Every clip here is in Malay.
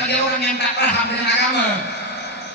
bagi orang yang tak paham dengan agama.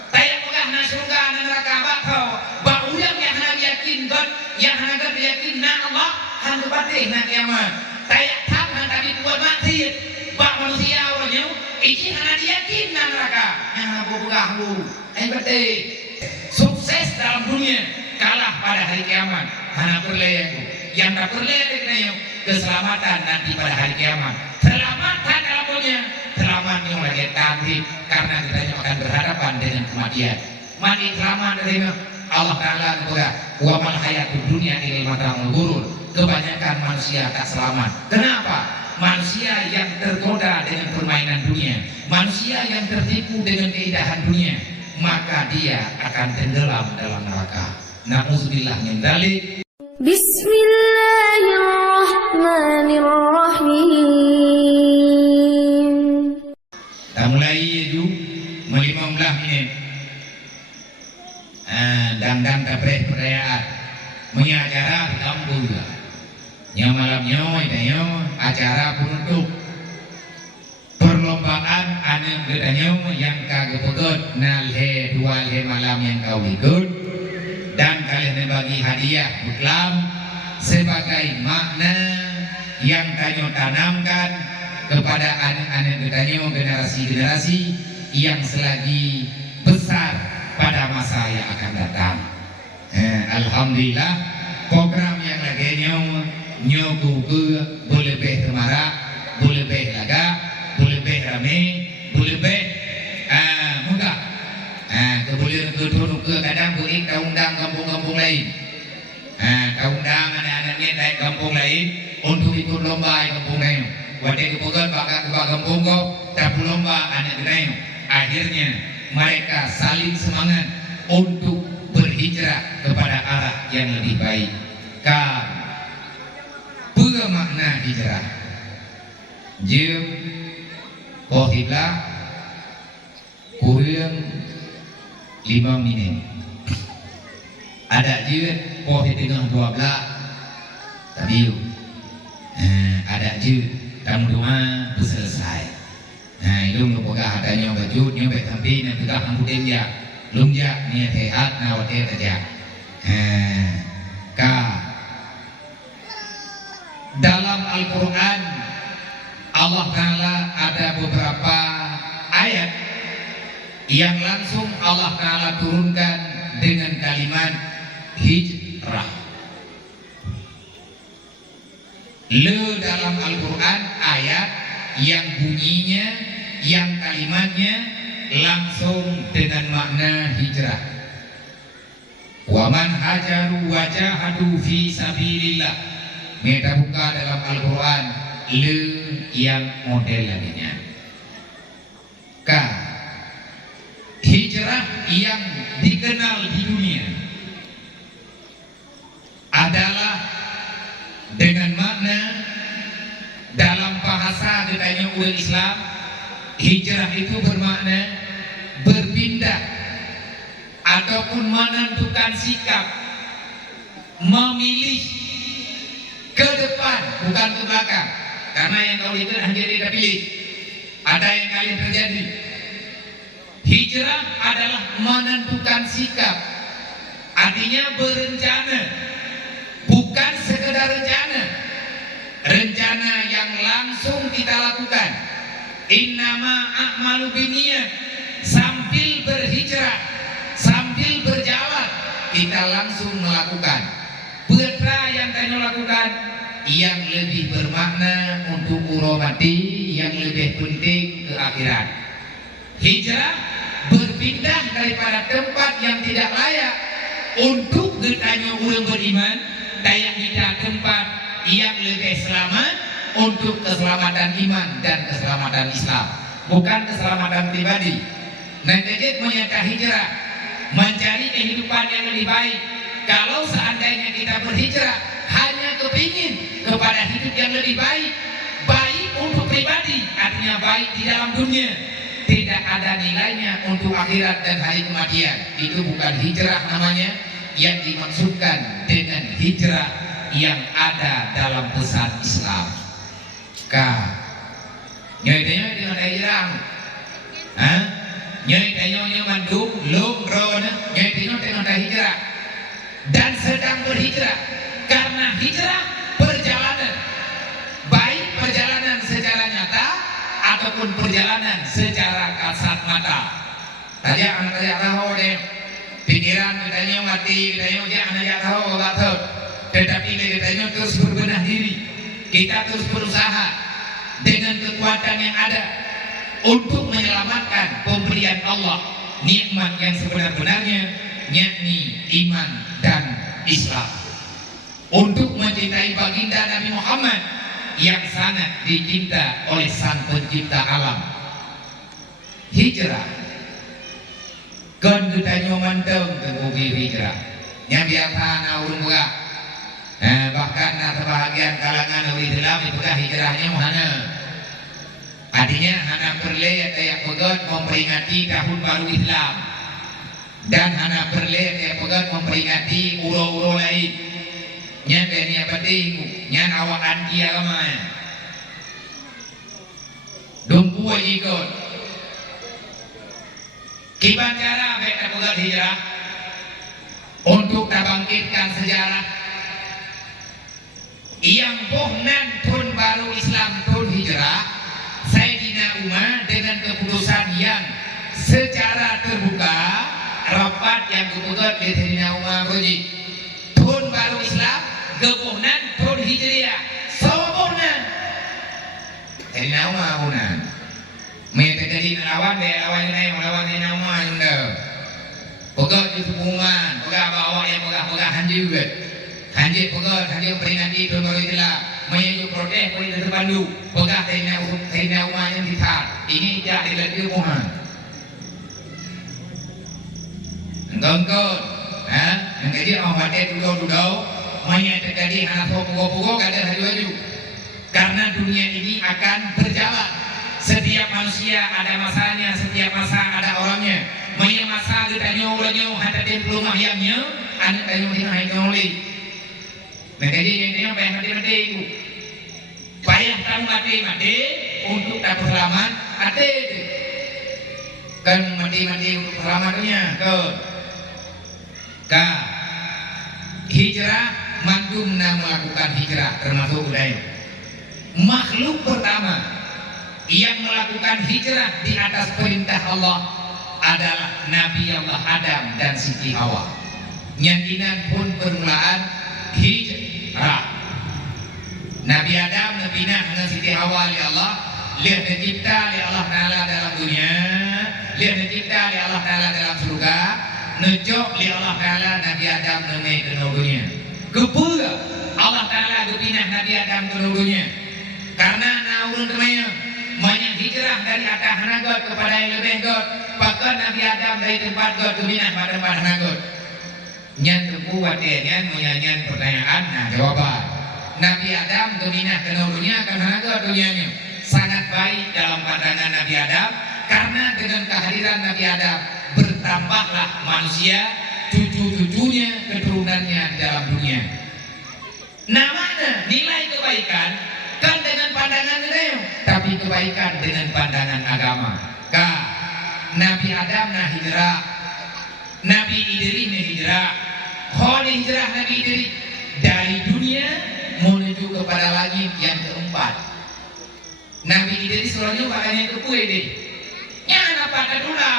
Tayak pegah na surga na neraka bakau. Ba uyang yang hana yakin God, yang hana God yakin na Allah, hana batih na kiamat. Tayak tham hana tadi buat mati. Ba manusia orangnya, iki hana yakin na neraka. Yang hana pegah lu. Ai batih. Sukses dalam dunia, kalah pada hari kiamat. Hana perleh yang tak perleh dengan keselamatan nanti pada hari kiamat. Selamatan dalam dunia, selamat yang lagi tadi karena kita akan berhadapan dengan kematian. Mati selamat dari Allah Taala juga. Wa mal hayatud dunya illa mata'ul ghurur. Kebanyakan manusia tak selamat. Kenapa? Manusia yang tergoda dengan permainan dunia, manusia yang tertipu dengan keindahan dunia, maka dia akan tenggelam dalam neraka. Na'udzubillah min dzalik. Bismillahirrahmanirrahim. Dah mulai itu 15 minit. Dan tabrek perayaan mengacara di kampung juga. Yang malamnya itu acara penutup perlombaan anu gedanya yang kagak pegot nalhe dua le malam yang kau ikut. Dan kalian membagi hadiah buklam sebagai makna yang kalian tanamkan kepada anak-anak gedanya generasi-generasi yang selagi besar pada masa yang akan datang. Alhamdulillah program yang lagi nyogu boleh lebih termarak, boleh lebih laga, boleh lebih rame, boleh lebih mudah. Kemudian ke kadang buik kau undang kampung-kampung lain. Kau undang anak-anaknya dari kampung lain untuk ikut lomba di kampung lain. Wadah kebukan bakal ke kampung kau tak lomba anak lain. Akhirnya mereka saling semangat untuk berhijrah kepada arah yang lebih baik. Bermakna hijrah. Jam kohiblah kurang 5 minit. Ada je pohon tengah 12 tadi. Ada je tamu doa selesai. Itu ngepegah adanya baju nyobek sampai nak tegak angkutin ya. Lumja ni sehat nawat aja. Dalam Al-Quran Allah Ta'ala ada beberapa ayat yang langsung Allah Ta'ala turunkan dengan kalimat hijrah. Dalam Al-Quran ayat yang bunyinya, yang kalimatnya langsung dengan makna hijrah. Wa man hajaru wa jahadu fi sabilillah. Kita buka dalam Al-Quran yang model lainnya. Hijrah yang dikenal di dunia adalah dengan makna dalam bahasa katanya umat Islam, hijrah itu bermakna berpindah ataupun menentukan sikap, memilih ke depan bukan ke belakang. Karena yang kau itu hanya tidak pilih, ada yang kalian terjadi. Hijrah adalah menentukan sikap, artinya berencana, bukan sekedar rencana, rencana yang langsung kita lakukan. Innama a'malu binniyat, sambil berhijrah, sambil berjalan kita langsung melakukan. Berapa yang kita lakukan yang lebih bermakna untuk uromati, yang lebih penting ke akhirat. Hijrah berpindah daripada tempat yang tidak layak untuk getanya orang beriman, daya kita tempat yang lebih selamat untuk keselamatan iman dan keselamatan Islam, bukan keselamatan pribadi. Nanti menyatakan hijrah mencari kehidupan yang lebih baik. Kalau seandainya kita berhijrah hanya kepingin kepada hidup yang lebih baik, baik untuk pribadi, artinya baik di dalam dunia, tidak ada nilainya untuk akhirat dan hari kematian, itu bukan hijrah namanya. Yang dimaksudkan dengan hijrah yang ada dalam pesan Islam. Nyatanya dengan hijrah Nyai tanya manduk lum rona nyai tengah hijrah dan sedang berhijrah. Karena hijrah perjalanan, baik perjalanan secara nyata ataupun perjalanan secara kasat mata. Tadi anak saya tahu deh, pikiran katanya mati, katanya dia anak tahu nggak tahu. Tetapi katanya terus berbenah diri, kita terus berusaha dengan kekuatan yang ada untuk menyelamatkan pemberian Allah, nikmat yang sebenar-benarnya, yakni iman dan Islam. Untuk mencintai baginda Nabi Muhammad yang sangat dicinta oleh Sang Pencipta alam. Hijrah kan kita nyomanteng ke mobil hijrah yang biasa naurun buka. Bahkan sebahagian kalangan orang Islam itu hijrahnya mana? Artinya anak perlihat yang pegat memperingati tahun baru Islam, dan anak perlihat yang pegat memperingati uro-uro lain. Nya yang penting nya awak anti agama. Dumpu ikut. Kiban cara mereka pegat hijrah untuk membangkitkan sejarah yang bohnan tahun baru Islam tahun hijrah. Sayyidina Umar dengan keputusan yang secara terbuka rapat yang keputusan di Sayyidina Umar Roji tahun baru Islam kebohnan tahun hijriah sobohnan Sayyidina Umar bohnan mereka jadi lawan Sayyidina Umar juga pegat di hubungan pegat bawa yang pegat hanji juga hanji pegat hanji peringati tahun baru Islam menyuruh protes oleh terbandu pegat Sayyidina Umar yang ditahan ini tidak dilatih Muhammad engkau yang jadi orang batik duduk banyak terjadi anak pokok-pokok ada haju-haju karena dunia ini akan berjalan. Setiap manusia ada masanya, setiap masa ada orangnya. Banyak masa kita nyow hata templu mahyamnya anak tanya mesti naik oleh jadi yang tanya payah mati itu payah kamu mati untuk dapat selamat hati kan mati untuk selamatnya ke hijrah mandumna melakukan hijrah termasuk budaya makhluk pertama yang melakukan hijrah di atas perintah Allah adalah Nabi Allah Adam dan Siti Hawa. Nyandinan pun permulaan hijrah. Nabi Adam nebina dengan Siti Hawa oleh Allah, lihat dicipta oleh Allah Taala dalam dunia, lihat dicipta oleh Allah Taala dalam surga, nejok oleh Allah Taala Nabi Adam nemai ke dunia. Kepula Allah Taala dipinah Nabi Adam ke dunia. Karena naurun temanya banyak hijrah dari atas hanagot kepada yang lebih god. Bahkan Nabi Adam dari tempat god dipinah pada tempat hanagot. Nyan terbuat dia nyan pertanyaan, nah jawaban. Nabi Adam dominah ke dunia karena ke dunianya sangat baik dalam pandangan Nabi Adam karena dengan kehadiran Nabi Adam bertambahlah manusia cucu-cucunya keturunannya di dalam dunia. Namanya nilai kebaikan kan dengan pandangan dunia, tapi kebaikan dengan pandangan agama. Nabi Adam nah hijrah, Nabi Idris nah hijrah, hijrah Nabi Idris dari dunia menuju kepada langit yang keempat. Nabi Idris selalu pakainya ke kue deh. Yang apa ada dulu?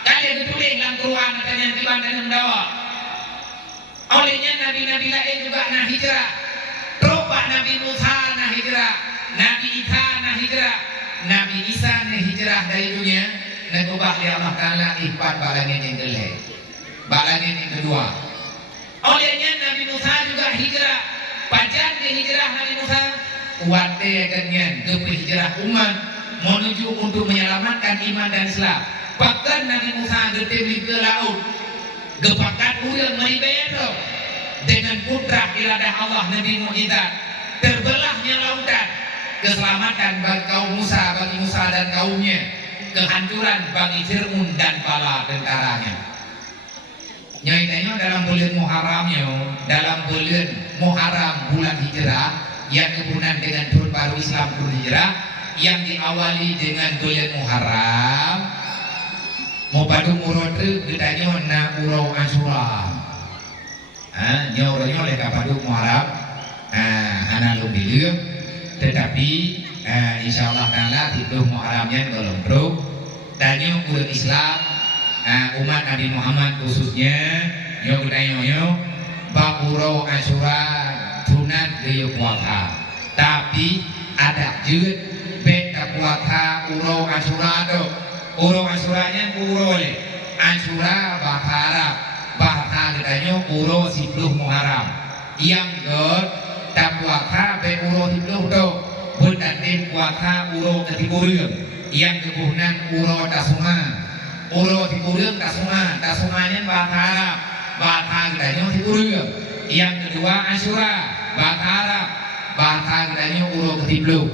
Kalian ketulis dalam Quran katanya tiba dan mendawa. Olehnya Nabi-Nabi lain juga nah hijrah. Terubah Nabi Musa nah hijrah, Nabi Isa nah hijrah, Nabi Isa nah hijrah dari dunia. Negubah oleh Allah Taala ihbat balangin yang gelap, balangin yang kedua. Olehnya Nabi Musa juga hijrah. Pajan ke hijrah Nabi Musa kuatnya ganyan ke hijrah umat menuju untuk menyelamatkan iman dan Islam. Bahkan Nabi Musa bertemu ke laut gepakat ulang meribet dengan putra iladah Allah Nabi Muhammad terbelahnya lautan keselamatan bagi kaum Musa, bagi Musa dan kaumnya, kehancuran bagi Fir'aun dan bala tentaranya. Nyaitanya dalam bulan Muharramnya, dalam bulan Muharram bulan hijrah yang kebunan dengan tahun baru Islam tahun hijrah, yang diawali dengan bulan Muharram mau padu urut gedanya na urau Asyura. Nyornya oleh kapadu Muharram anak lumbilum, tetapi insyaallah taala tidur Muharramnya golong truk danyo bulan Islam umat Nabi Muhammad khususnya yo gedanya ba urau Asyura tunat geyo puasa. Tapi ada juga beta puasa urau Asyura do. Urau Asyuranya urau le. Asyura bahasa Arab. Bahasa gedanya urau 10 Muharram. Yang god tak puasa be urau 10 do. Berdatin puasa urau ketibureum. Yang kebunan urau tasuma. Urau tibureum tasuma. Tasumanya bahasa Arab. Bahasa gedanya tibureum. Yang kedua Asyura bahasa Arab. Bahasa gedanya urau ketiblu.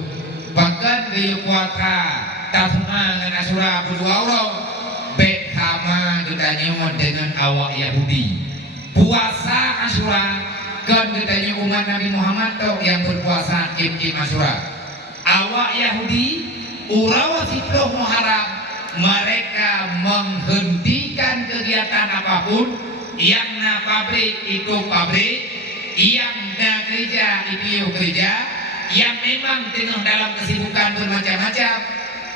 Bahkan dia puasa tasma dengan Asyura berdua urau be sama gedanya dengan awak Yahudi. Puasa Asyura kan gedanya umat Nabi Muhammad tuh yang berpuasa kim Asyura. Awak Yahudi urau 10 Muharram mereka menghentikan kegiatan apapun. Yang na pabrik itu pabrik, yang na gereja itu gereja, yang memang tengah dalam kesibukan bermacam-macam.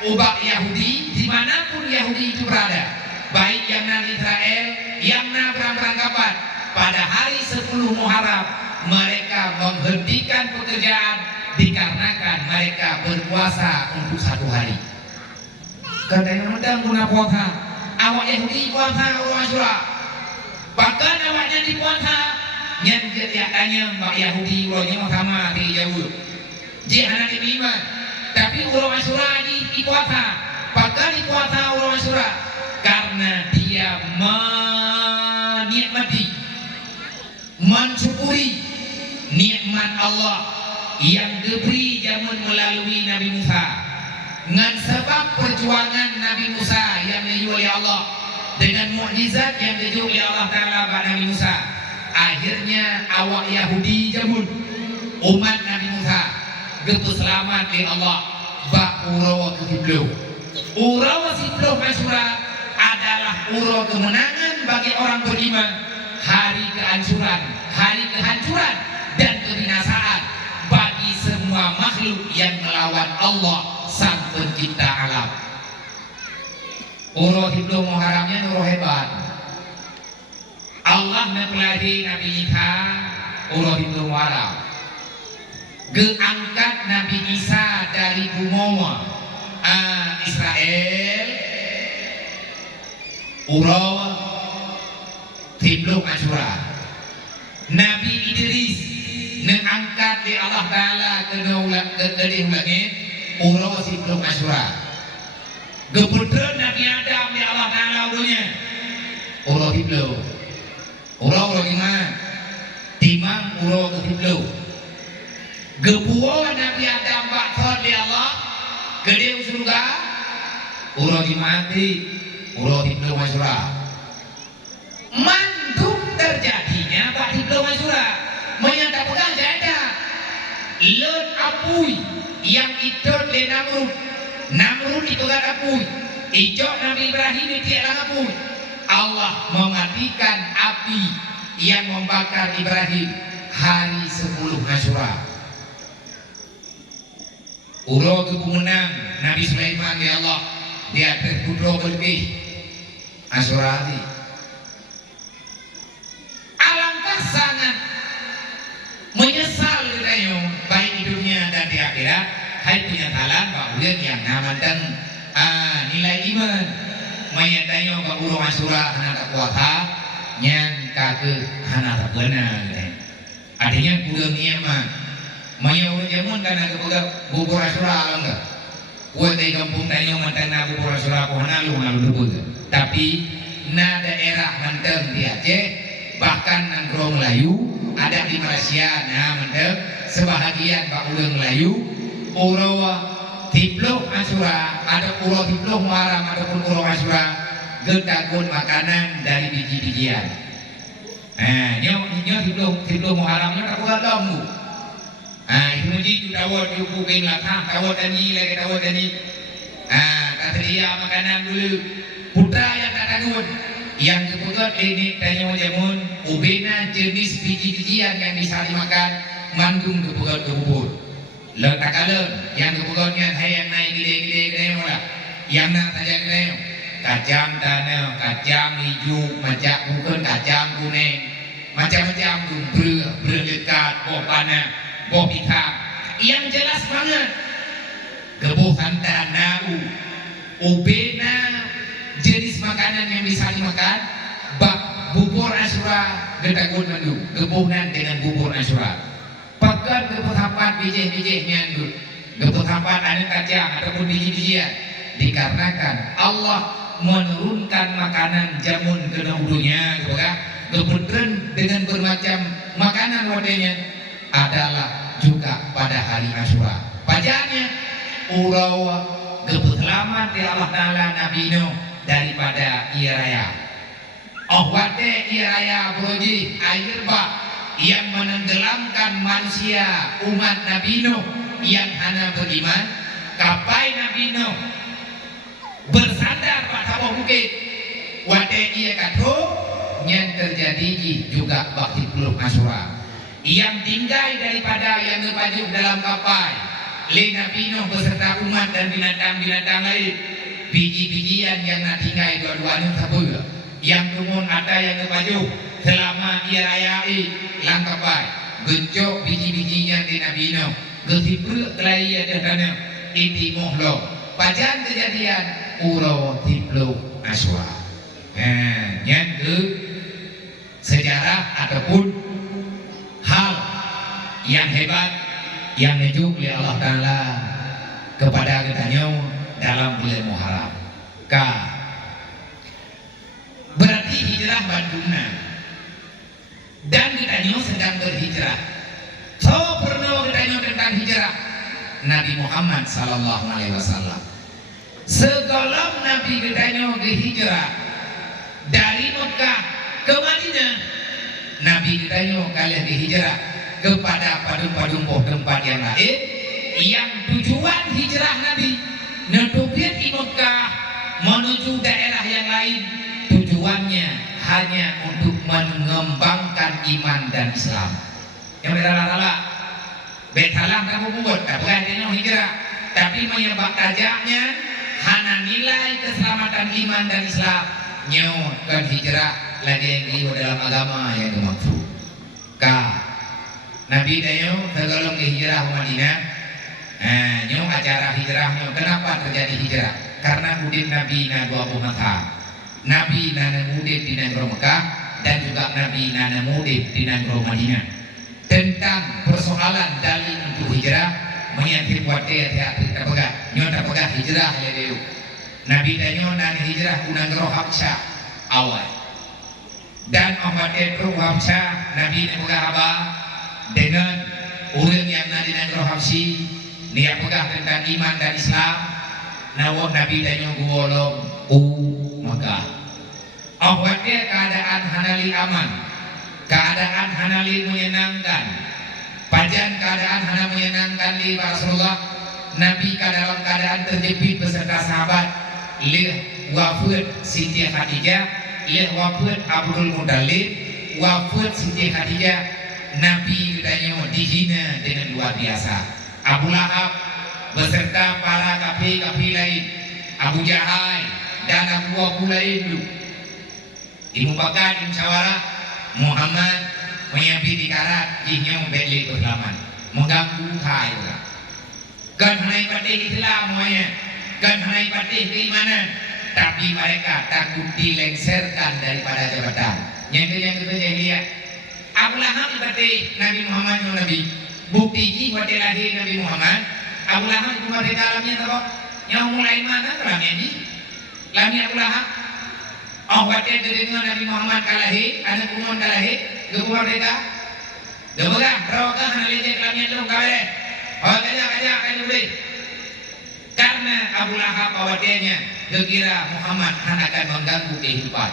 Ubah Yahudi dimanapun Yahudi itu berada, baik yang na Israel, yang na beranggapan pada hari 10 Muharram mereka menghentikan pekerjaan dikarenakan mereka berpuasa untuk 1 hari. Kadang-kadang guna puasa, awak Yahudi puasa urau Asyura. Bahkan awaknya di puasa yang kelihatannya Mbak Yahudi uraunya sama di jauh dia anak iman, tapi urau Asyura di puasa. Bahkan di puasa urau Asyura karena dia menikmati, mensyukuri nikmat Allah yang diberi zaman melalui Nabi Musa. Dengan sebab perjuangan Nabi Musa yang diuji oleh Allah dengan mukjizat yang diuji oleh Allah Ta'ala pada Nabi Musa, akhirnya awak Yahudi jamun umat Nabi Musa gepu selamat di Allah bak urau ke-10. Urau 10 Asyura adalah urau kemenangan bagi orang beriman, hari kehancuran dan kebinasaan bagi semua makhluk yang melawan Allah sang pencipta alam. Urau 10 Muharramnya urau hebat. Allah mempelajari Nabi Isa urau 10 Muharram. Geangkat Nabi Isa dari bumi Israel urau 10 Asyura. Nabi Idris mengangkat di Allah Ta'ala ke langit urau 10 Asyura. Keputra Nabi Adam di Allah Ta'ala urunya urau 10. Urau gimana? Timang urau 10. Gebuah Nabi Adam bakal di Allah gede surga urau dimati urau 10 Asyura. Mantuk terjadinya bak 10 Asyura menyatakan jada len apui yang ikut le Namrud itu gak apui, ijok Nabi Ibrahim itu adalah apui. Allah mematikan api yang membakar Ibrahim hari 10 Asyura. Urau kemenang Nabi Sulaiman ya Allah di atas putra berlebih Asyura ini. Alangkah sangat menyesal kita baik di dunia dan di akhirat. Hai penyesalan bahwa yang namanya nilai iman menyatakan bahwa urau Asyura hana tak puasa nyan kake hana tak benar. Artinya kurang iman. Mayau jamun karena kepada bubur Asyura enggak. Buat di kampung tanya mantana bubur Asyura ko hana lu debul. Tapi na daerah manteng di Aceh bahkan nangro Melayu ada di Malaysia nah manteng sebahagian pak ulang Melayu urau 10 Asyura, ada urau 10 Muharram ataupun urau Asyura gedagun makanan dari biji-bijian. Nyo 10 Muharramnya tak buat lembu. Itu muji dawat yukukin latah dawat tani lagi dawat tani. Tersedia makanan dulu. Putra yang tak tanggung yang keputus ini tanya jamun ubena jenis biji-bijian yang bisa dimakan manggung keputus kebubur. Letak kalem yang keputusnya yang naik gede-gede mula. Yang nak saja gede. Kacang tanah, kacang hijau, macam bukan kacang kuning, macam-macam tu berlekat, buah panah, buah pita. Yang jelas banget kebuhan tanah, ubena jenis makanan yang bisa dimakan, bak bubur Asyura gedagun mandu, kebunan dengan bubur Asyura. Pekan kebuh tempat biji-bijinya tu, kebuh tempat ada kacang ataupun biji-bijian, dikarenakan Allah menurunkan makanan jamun ke dahulunya, kemudian dengan bermacam makanan wadahnya adalah juga pada hari Asyura. Pajaknya urau kebetulan di Allah Taala Nabi Nuh daripada ia raya. Wate ia raya broji air bah yang menenggelamkan manusia umat Nabi Nuh yang hanya beriman. Kapai Nabi Nuh bersandar pada bawah bukit. Wate ia kata yang terjadi juga bakti puluh Asyura. Yang tinggal daripada yang terpajuk dalam kapal. Le Nabi Nuh beserta umat dan binatang-binatang lain. Biji-bijian yang nak tinggal dua-duanya sabur. Yang kemun ada yang terpajuk selama ia rayai langkapai. Gencok biji-bijinya di Nabi Nuh. Gesipruk kelai ada tanah. Inti mohlo. Pajan kejadian urau tiplu Asyura. Yang ke sejarah ataupun hal yang hebat yang dijuk oleh Allah Ta'ala kepada kitanya dalam bulan Muharram. Berarti hijrah bandungna dan kitanya sedang berhijrah. So pernah kitanya tentang hijrah Nabi Muhammad sallallahu alaihi wasallam. Sebelum Nabi kitanya berhijrah dari Mekah ke Madinah, Nabi kitanya kali berhijrah kepada padung-padung tempat yang lain yang tujuan hijrah Nabi netupin di Mekah menuju daerah yang lain, tujuannya hanya untuk mengembangkan iman dan Islam. Yang betalah kamu buat, bukan hanya hijrah, tapi menyebab tajaknya hanya nilai keselamatan iman dan Islam. Kan hijrah lagi yang di dalam agama yang dimaksud. Nabi dayo tergolong di hijrah Madinah. Acara hijrahnya kenapa terjadi hijrah? Karena udin Nabi na 20 Mekah. Nabi nana mudin di negeri Mekah dan juga Nabi nana mudin di negeri Madinah. Tentang persoalan dalil untuk hijrah menyangkut wadah kita pegang. Nyota pegang hijrah ya dia. Nabi dayo nana hijrah ku negeri Habsyah awal. Dan Ahmad Edro Habsyah Nabi pegang apa? Dengan orang yang nadi negeri Habsyi dia pegang tentang iman dan Islam. Nawak Nabi dayo golong Mekah. Awatnya keadaan hanali aman, keadaan hanali menyenangkan. Pajan keadaan hana menyenangkan di Rasulullah. Nabi dalam keadaan terjepit beserta sahabat. Lih wafat Siti Khadijah, lih wafat Abdul Muttalib, wafat Siti Khadijah. Nabi katanya dihina dengan luar biasa. Abu Lahab beserta para kafir-kafir lain, Abu Jahal dan Abu lain itu dimumpakan musyawarah Muhammad menyambi di karat jihnya beli berlaman mengganggu hai kan hanai patih Islam semuanya kan hanai patih keimanan, tapi mereka takut dilengserkan daripada jabatan. Yang kedua saya lihat Abu Lahab patih Nabi Muhammad yang Nabi bukti ji pada lahir Nabi Muhammad. Abu Lahab itu merdeka alamnya tahu yang mulai mana alamnya ni lamnya Abu Lahab. Waktu dengan Nabi Muhammad kalahi, anak umum kalahi, gebuar mereka, gebukan, roka hanalinya kelamnya itu kawin, kajak beri. Karena Abu Lahab awatnya, kekira Muhammad akan mengganggu kehidupan.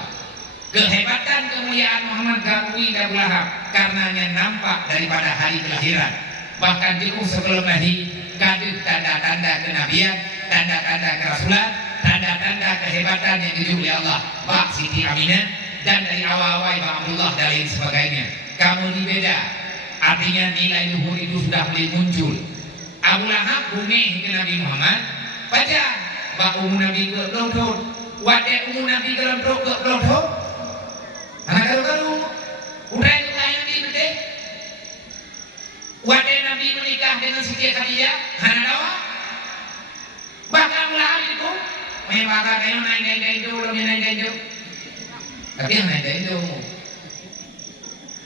Kehebatan kemuliaan Muhammad ganggu Abu Lahab, karenanya nampak daripada hari kelahiran. bahkan jauh sebelum Nabi kadang tanda-tanda kenabian, tanda-tanda kerasulan, tanda-tanda kehebatan yang dijunjung oleh Allah. Pak Siti Aminah dan dari awal-awal Pak Abdullah dan lain sebagainya. Kamu ini beda, artinya nilai luhur itu sudah mulai muncul. Abu Lahab bumi ke Nabi Muhammad, baca Pak Nabi ke Blodhon, wadah Nabi ke Blodhon, anak garu-garu, udah itu kayak Nabi berdeh. Wadah Nabi menikah dengan Siti Khadijah, hana dawa. Bahkan Abu Lahab itu, memang kayak naik itu, belum naik itu. Tapi yang naik itu,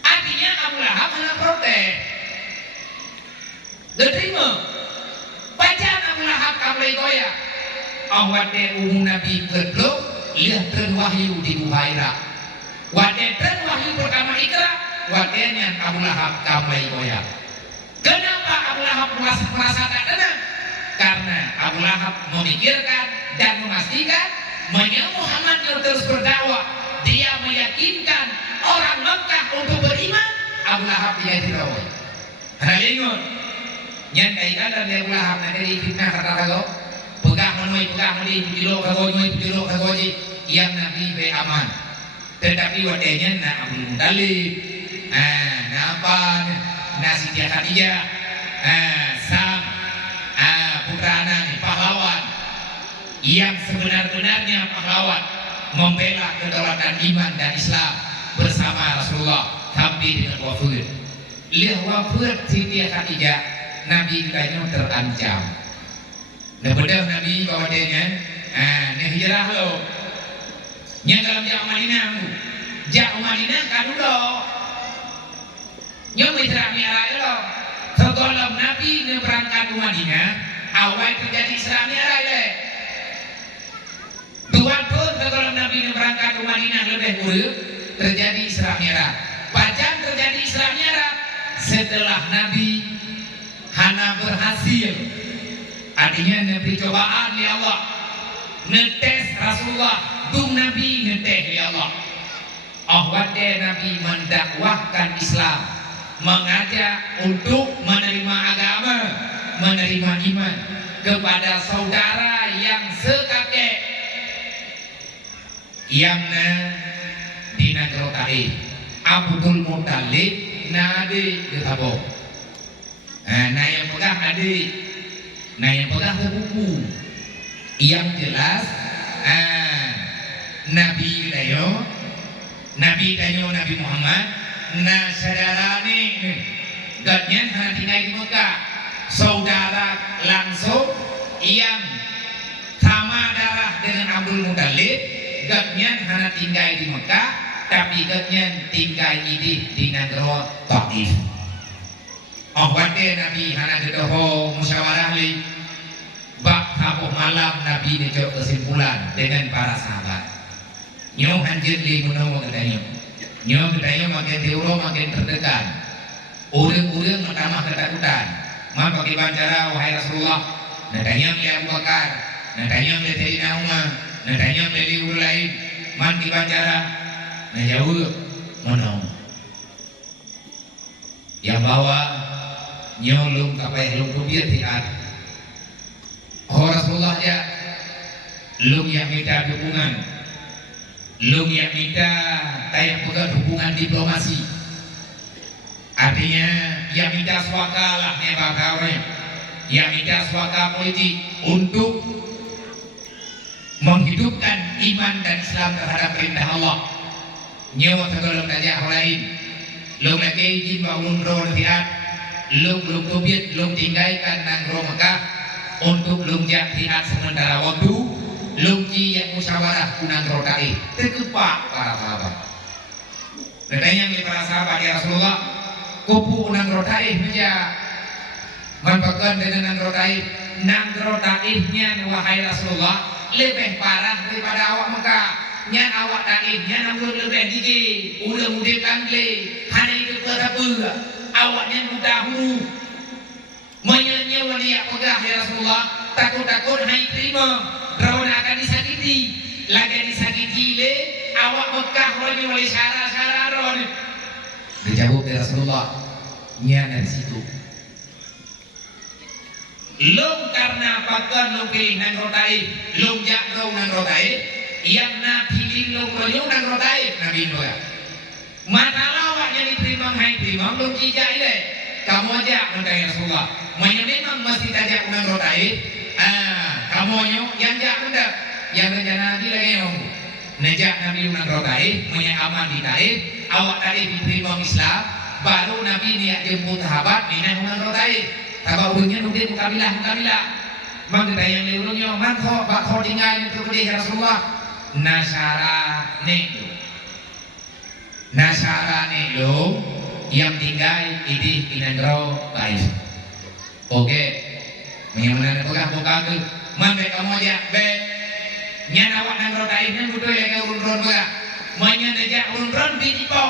artinya Abu Lahab hana protes. Diterima. Bacaan Abu Lahab kablai goya. Awade Nabi kedua, lihat terwahyu di Buhaira. Wade terwahyu pertama Iqra, wadenya Abu Lahab kablai goya. Kenapa Abu Lahab merasa tak tenang? Karena Abu Lahab memikirkan dan memastikan Muhammad yang terus berdakwah, dia meyakinkan orang Mekah untuk beriman. Abu Lahab tidak dirawat. Halingun, yang kaitan dari Abu Lahab nanti fitnah kata kau, pegang menui putilo kagoji, yang Nabi be aman. Tetapi wadenya na Abdul Muttalib, apa? Siti Khadijah, sang putra anak pahlawan yang sebenar-benarnya pahlawan membela kedaulatan iman dan Islam bersama Rasulullah tapi dengan wafud. Lihat wafud Siti Khadijah, Nabi katanya terancam. Nah bedah Nabi bawa dia nah hijrah lo. Yang dalam jauh Madinah kan dulu. Yang mitra Mi'raj lo. Sebelum Nabi berangkat ke Madinah, awal terjadi Isra Mi'raj le. Tuhan pun sebelum Nabi berangkat ke Madinah lebih dulu terjadi Isra Mi'raj. Bacaan terjadi Isra Mi'raj setelah Nabi hana berhasil, artinya Nabi cobaan ya Allah, netes Rasulullah, dung Nabi netes ya Allah. Wade Nabi mendakwahkan Islam, mengajak untuk menerima agama, menerima iman kepada saudara yang sekakek yang di negara Taif, Abdul Muttalib nadi ditabo. Nah yang pegang adik, nah yang pegang buku yang jelas Nabi Nabi Muhammad nah saudara nih gadnya hanya tinggal di Mekah, saudara langsung yang sama darah dengan Abdul Muttalib, gadnya hanya tinggal di Mekah tapi gadnya tinggal di negara Taif. Wade Nabi hana gedoho musyawarah li bak tabuh malam Nabi dijok kesimpulan dengan para sahabat. Nyo hanjir li menawa gedayo. Nyo gedayo makin diulo makin terdekat. Urang-urang pertama ketakutan. Ma pakai bancara wahai Rasulullah. Nadanya li Abu Bakar, nadanya li Sayyidina Umar, nadanya li lain. Man di bancara na jauh menawa. Yang bawa nyolong kapai lung rupiah tiat. Rasulullah ya, lung yang minta dukungan, lung yang minta tayak pegang hubungan diplomasi. Artinya yang minta suaka lah nebakawnya, yang minta suaka politik untuk menghidupkan iman dan Islam terhadap perintah Allah. Nyawa segala tajak lain, lung lagi izin bangun roh tiat. Lung tubiat lung tinggalkan nangro Mekah untuk lung jatihat sementara waktu lung yang musyawarah kunangro Taif terkepak para sahabat. Katanya oleh para sahabat ya Rasulullah, kupu nangro Taif saja mempakan dengan nangro Taifnya wahai Rasulullah lebih parah daripada awak Mekah. Nya awak Taifnya namun lebih dikit, udah mudah kangle, hanya itu kerapa. Awaknya mudahu menyanyi waliya pegah ya Rasulullah, takut-takut hai terima rawan akan disakiti lagi disakiti le awak Mekah wali syara-syara ron dijawab ya Rasulullah nya dari situ Long karena apakah long pilih nang rotai, long jakro nang rotai, yang na pilih long royong nang rotai Nabi Nuh. Manalah awaknya diterima hai terima long jijak ile. Kamu aja mengenai Rasulullah. Memang mesti tajak nang rotai. Kamu yang jak hendak, yang rencana Nabi lagi yang nejak Nabi nang rotai, aman di taif. Awak tadi diterima Islam, baru Nabi niat jemput sahabat minang nang rotai. Tabak urungnya nunggu mukabilah. Mang ditayang di urungnya, man kok bak kau tinggal itu ke dia Rasulullah. Nasara lo yang tinggal di Inangro baik. Oke, mengenai buka tu, mang kamu aja be. Nyan awak nangro baik nyan butuh lagi urun buka. Menyan aja urun di po,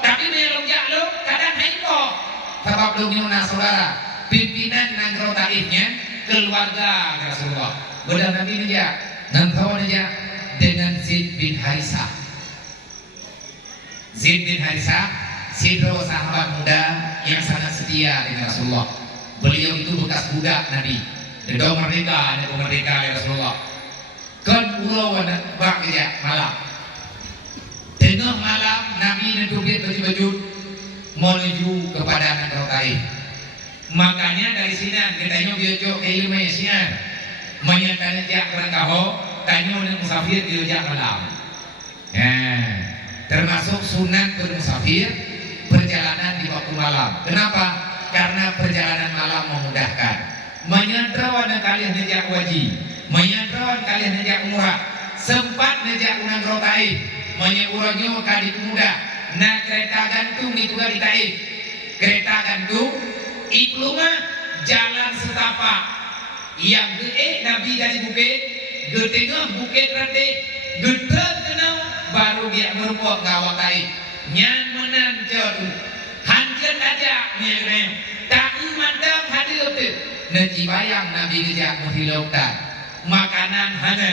tapi melong jak lo kadang hai po. Tabak urungnya saudara. Pimpinan nangro taifnya keluarga Rasulullah. Benar Nabi aja, nangkawan aja dengan Zaid bin Harisah. Zaid bin Harisah, sidro sahabat muda yang sangat setia dengan Rasulullah. Beliau itu bekas budak Nabi. Dedau merdeka ya Rasulullah. Kan urawan bak aja malam. Tengah malam Nabi nendubit baju-baju menuju kepada nangro taif. Makanya dari sini kita biojok ke ilmu Asia, menyatakan jak kerangkaho, tanya orang musafir biojak malam. Termasuk sunat bermusafir perjalanan di waktu malam. Kenapa? Karena perjalanan malam memudahkan. Menyantrawan kalian nejak wajib, menyantrawan kalian nejak umrah, sempat nejak unang rotai, menyeurannya kali mudah. Nah kereta gantung itu di taif, kereta gantung. Ikluma jalan setapak yang Nabi dari bukit tengah bukit rante getar kenal baru dia merupakan ngawak taif nyan menan jodoh hancur aja nyerem tak mandang hadir tu nanti bayang Nabi dijak menghilaukan makanan hana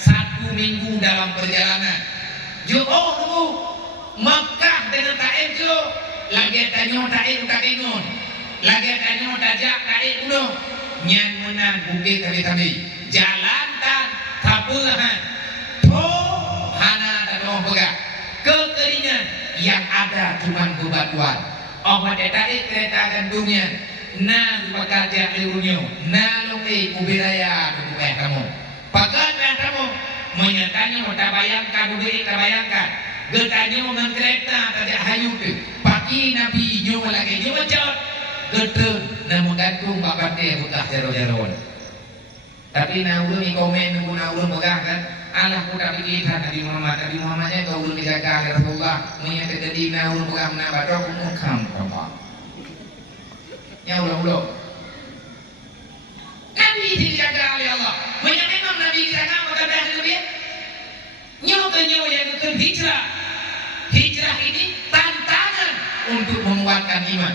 1 minggu dalam perjalanan Mekah dengan Taif jo lagi tanya Taif tak ingun lagi tanya tajak Taif uno nyan menan bukit tabi jalan dan tapuhan hana dan pegak kekeringan yang ada cuma bebatuan obat Taif kereta gandungnya na bekerja ilmunya na lungi ubiraya ubah kamu pakai kamu menyatanya tabayangkan ubir tabayangkan getanya dengan kereta tajak hayu pagi Nabi nyoba lagi nyoba jauh gedeng namun gantung bapak dia bekas jero-jeron tapi naulun ni komen nunggu naulun begah kan Allah mudah pikirkan Nabi Muhammadnya kau ulun dijaga oleh Rasulullah menyatakan jadi naulun begah menambah dok umukam ya ulah Nabi dijaga oleh Allah memang Nabi dijaga maka dah Nabi nyawa yang bukan hijrah ini tantangan untuk menguatkan iman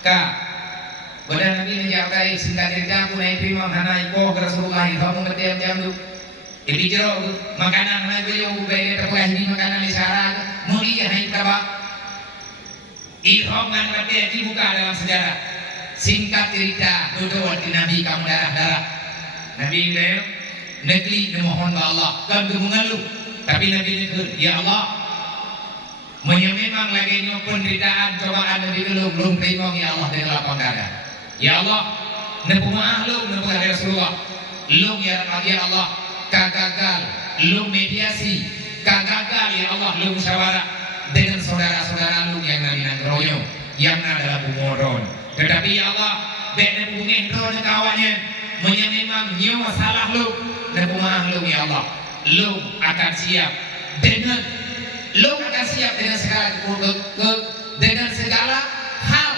Pada Nabi menjawab singkat cerita aku naik terima hana iko ke Rasulullah kamu ngerti jam tu jadi jeruk makanan Nabi yang ubay dia terpuas ini makanan isyarat muli hai kaba ihram ngan ngerti dibuka dalam sejarah singkat cerita duduk di Nabi kamu darah Nabi dia negeri memohon ke Allah kan mengeluh tapi Nabi dia ya Allah memang lagi penderitaan cobaan Nabi belum terima ya Allah dengan lapang dada ya Allah nepu maaf lu nepu dari Rasulullah lu ya Allah kagagal lu mediasi kagagal ya Allah lu musyawarah dengan saudara-saudara lu yang Nabi nanggroyo yang adalah bumoron tetapi ya Allah beda bungehro kawannya memang nyawa salah lu nepu maaf lu ya Allah lu akan siap dengan segala hal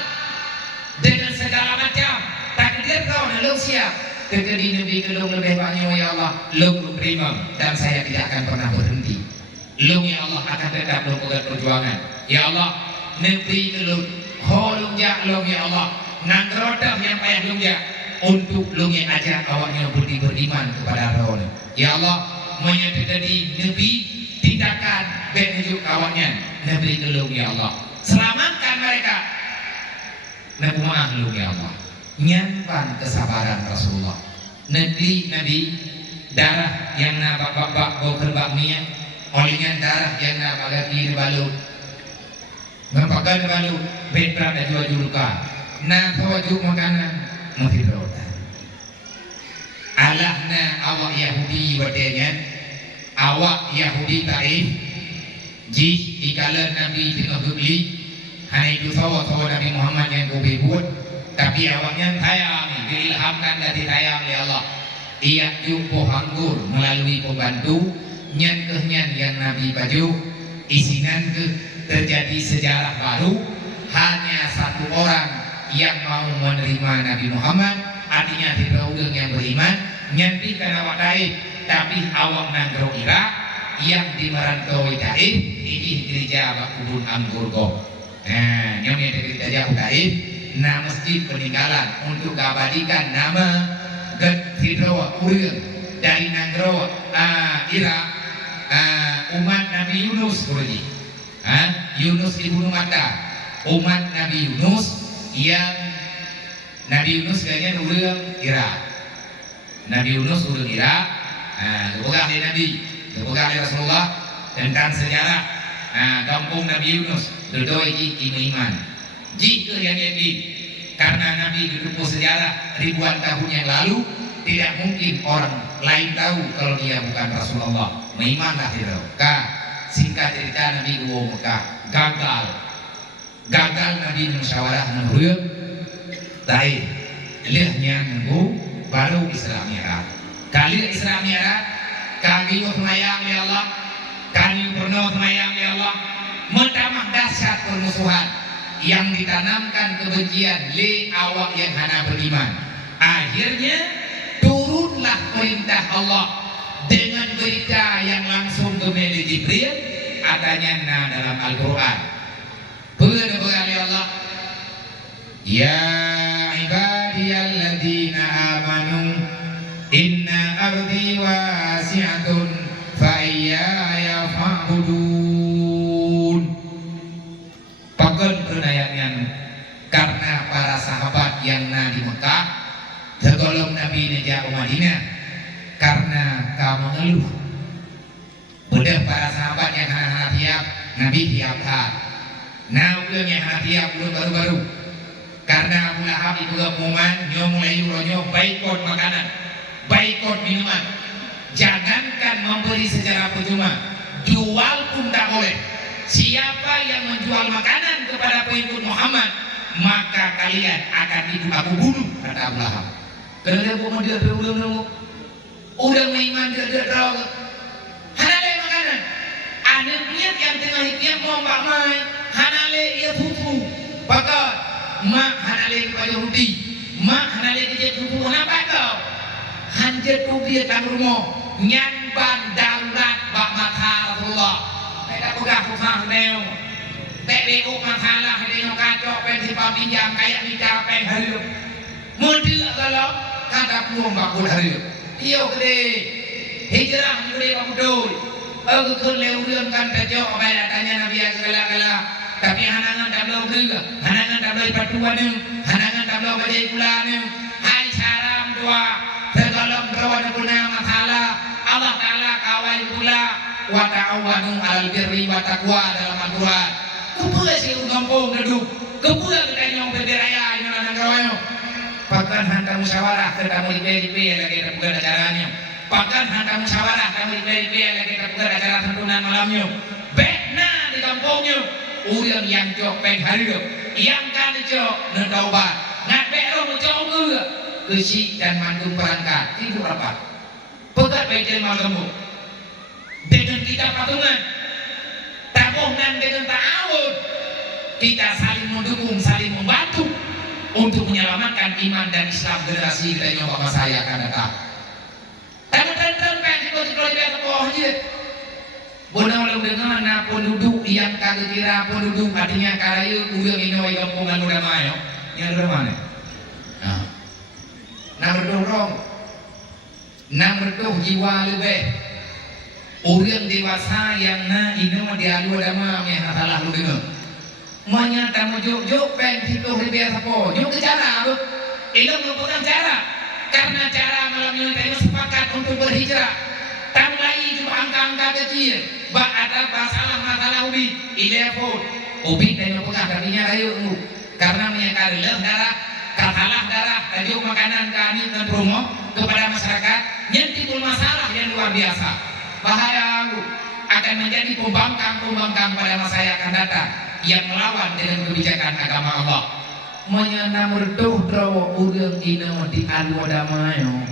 dengan segala macam takdir kau lu siap ketika di Nabi lu lebih banyak ya Allah lu terima dan saya tidak akan pernah berhenti lu ya Allah akan tetap lu pegang perjuangan ya Allah Nabi lu holung ya lu ya Allah nangrodam yang payah lu ya untuk lu yang ajak awaknya beriman kepada Allah ya Allah menyatakan di Nabi tindakan benujuk kawannya Nabi gelung ya Allah selamatkan mereka Nabi mahluk ya Allah nyampan kesabaran Rasulullah. Negeri Nabi darah yang na bak kerbak niat olingan darah yang na bagati balut mempakan balut betra dan jual juluka na tawaju makanan menghidrautan alahna awak Yahudi wadenya awak Yahudi Taif ji dikala Nabi tengah beli hanya itu sawa Nabi Muhammad yang gobe buat tapi awaknya tayang diilhamkan dari tayang oleh Allah. Ia jumpo hanggur melalui pembantu nyan yang Nabi baju isinan ke terjadi sejarah baru hanya satu orang yang mau menerima Nabi Muhammad artinya tidak udang yang beriman nyanti karena awak Taif tapi awak nanggro Irak yang di merantau Taif ini gereja bakubun anggur kok nah yang gereja Taif nah masjid peninggalan untuk abadikan nama Hidrawa Uril dari Nanggro Irak umat Nabi Yunus Yunus ibnu Matta umat Nabi Yunus yang Nabi Yunus kayaknya Uril Irak Nabi Yunus Uril Irak kebukaan dari Nabi kebukaan dari Rasulullah tentang sejarah kampung Nabi Yunus berdua iman jika yang yakin karena Nabi ditumpuk sejarah ribuan tahun yang lalu tidak mungkin orang lain tahu kalau dia bukan Rasulullah mengimanlah itu singkat cerita Nabi ke Mekah gagal Nabi musyawarah menurut Taif lehnya nunggu baru Isra Mi'raj kali Isra Mi'raj kami semayang ya Allah kami pernah semayang ya Allah mentamah dahsyat permusuhan yang ditanamkan kebencian li awak yang hana beriman akhirnya turunlah perintah Allah dengan berita yang langsung ke Nabi Jibril adanya dalam Al-Quran berdoa ya Allah ya ibadiyalladzina amanu inna ardi wasi'atun fa iyaya fa'budun pagen perdayangan karena para sahabat yang di Mekah tergolong Nabi Najah Madinah karena kamu mengeluh udah para sahabat yang hana tiap Nabi tiap nah ulang yang hana tiap ulang baru-baru karena Abu Lahab itu keumuman mulai uronyo baikot makanan baikot minuman jangankan memberi secara percuma jual pun tak boleh siapa yang menjual makanan kepada pengikut Muhammad maka kalian akan aku bunuh kata Abu Lahab kerana dia udah mengiman dia tahu hanale makanan ada niat yang tengah hikmah mau mbak mai hanale ia fufu pakat mak hanale kepada Yahudi mak hanale dia fufu kenapa kau hanjat tu dia tang rumah nyamban darurat bak mata Rasulullah tak buka susah neo tak beuk masalah dia kacau pensipal pinjam kayak minta peng hari mudah kalau kata peluang bakul hari iyo gede hijrah gede bakudul aku kelewuran kan pejok apa datanya Nabi segala-gala tapi hanangan tak belum juga hanangan tak belum patuan hanangan tak belum bajai bulan hai saram dua tergolong berawan guna masalah Allah Ta'ala kawal pula wa ta'awanu alal birri wa taqwa dalam Al-Quran kepula si kampung geduk kepula kita nyong berderaya ini orang kawayo pakan hantar musyawarah kita mau dipe lagi terbuka acaranya pakan hantar musyawarah kami dipe lagi terbuka acara santunan malamnya bekna di kampungnya uyang yang jok peng hari yang kan jok nentaubat ngat bero jok kesi dan mandung perangkat ibu rapat pegat bejen malam dengan kita patungan tabuhan dengan ta'awun kita saling mendukung saling membantu untuk menyelamatkan iman dan Islam generasi kita yang bapak saya akan datang tapi tentang pengen kalau dia bawah aja benar kalau dengan penduduk yang kagak kira penduduk artinya karaya uyang ini wai kampungan udah mayo yang udah mana nomor 2 jiwa lebih orang dewasa yang ini diadu dama salah lu dengar menyata mojok peng itu lebih apa jok ke cara Ilmu merupakan cara, karena cara malam ini kita sepakat untuk berhijrah. Tamlai cuma angka-angka kecil, ada masalah ubi, telepon, ubi dan merupakan artinya rayu, karena menyekali darah, katalah darah, tajuk makanan kami dan promo kepada masyarakat, yang timbul masalah yang luar biasa, bahaya akan menjadi pembangkang pada masa yang akan datang yang melawan dengan kebijakan agama Allah. Menyana merduh drawa urang ina di adu adamayo.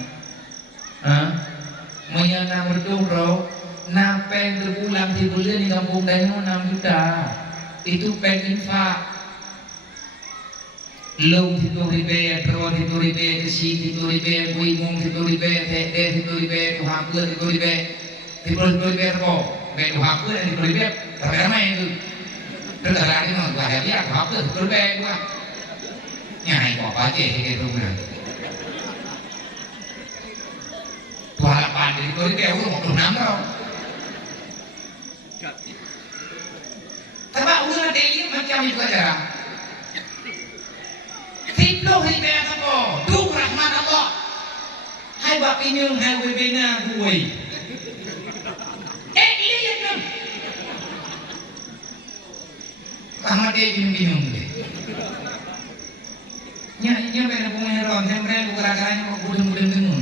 Menyana merduh draw napeng berpulang di bulan di kampung Dayo 6 juta. Itu peng infak. Long itu ribe, draw itu ribe, kesi itu ribe, buimung itu ribe, tede itu ribe, tuhapur itu ribe, itu ribe draw. Be tuhapur dan itu ribe, ramai itu. Terus lagi mau gua ada dia tuhapur itu ribe gua. Nyai kok aja gitu benar. 28 dari itu ribe mau 26 draw. Tapi udah daily macam itu aja. Tiplo ribe apa? Duh rahman Allah. Hai bap ini hai webena gue. Ini ya kan. Ahmad dia bingung deh. Nya benar punya ron, saya mereka bukan mau budeng dengung.